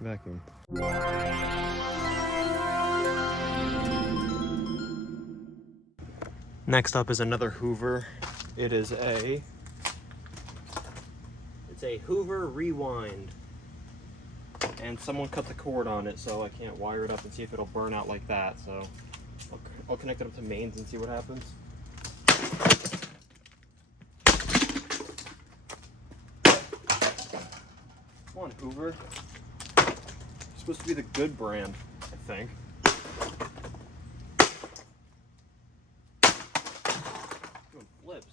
vacuum. Next up is another Hoover. It's a Hoover Rewind. And someone cut the cord on it, so I can't wire it up and see if it'll burn out like that. So I'll connect it up to mains and see what happens. Come on, Hoover. You're supposed to be the good brand, I think. Doing flips.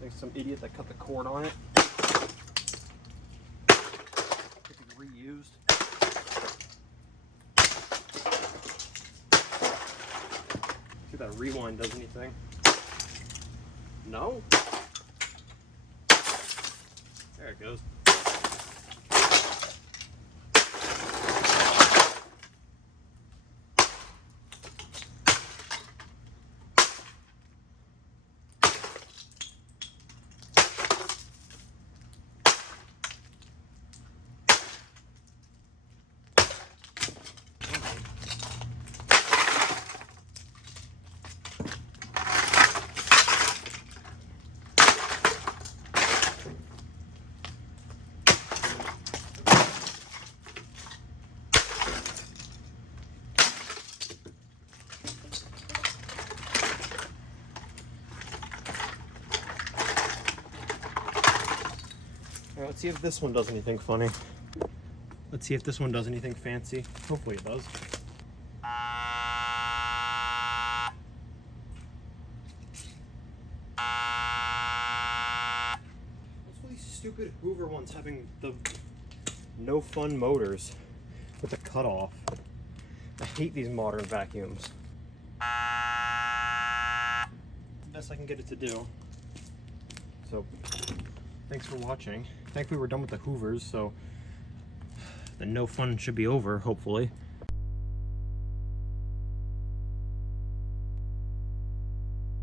There's some idiot that cut the cord on it. Could be reused. See if that rewind does anything. No? There it goes. Alright, let's see if this one does anything funny. Let's see if this one does anything fancy. Hopefully it does. What's with these stupid Hoover ones having the no fun motors with the cutoff? I hate these modern vacuums. The best I can get it to do. So, thanks for watching. Thankfully we're done with the Hoovers, so the no fun should be over, hopefully.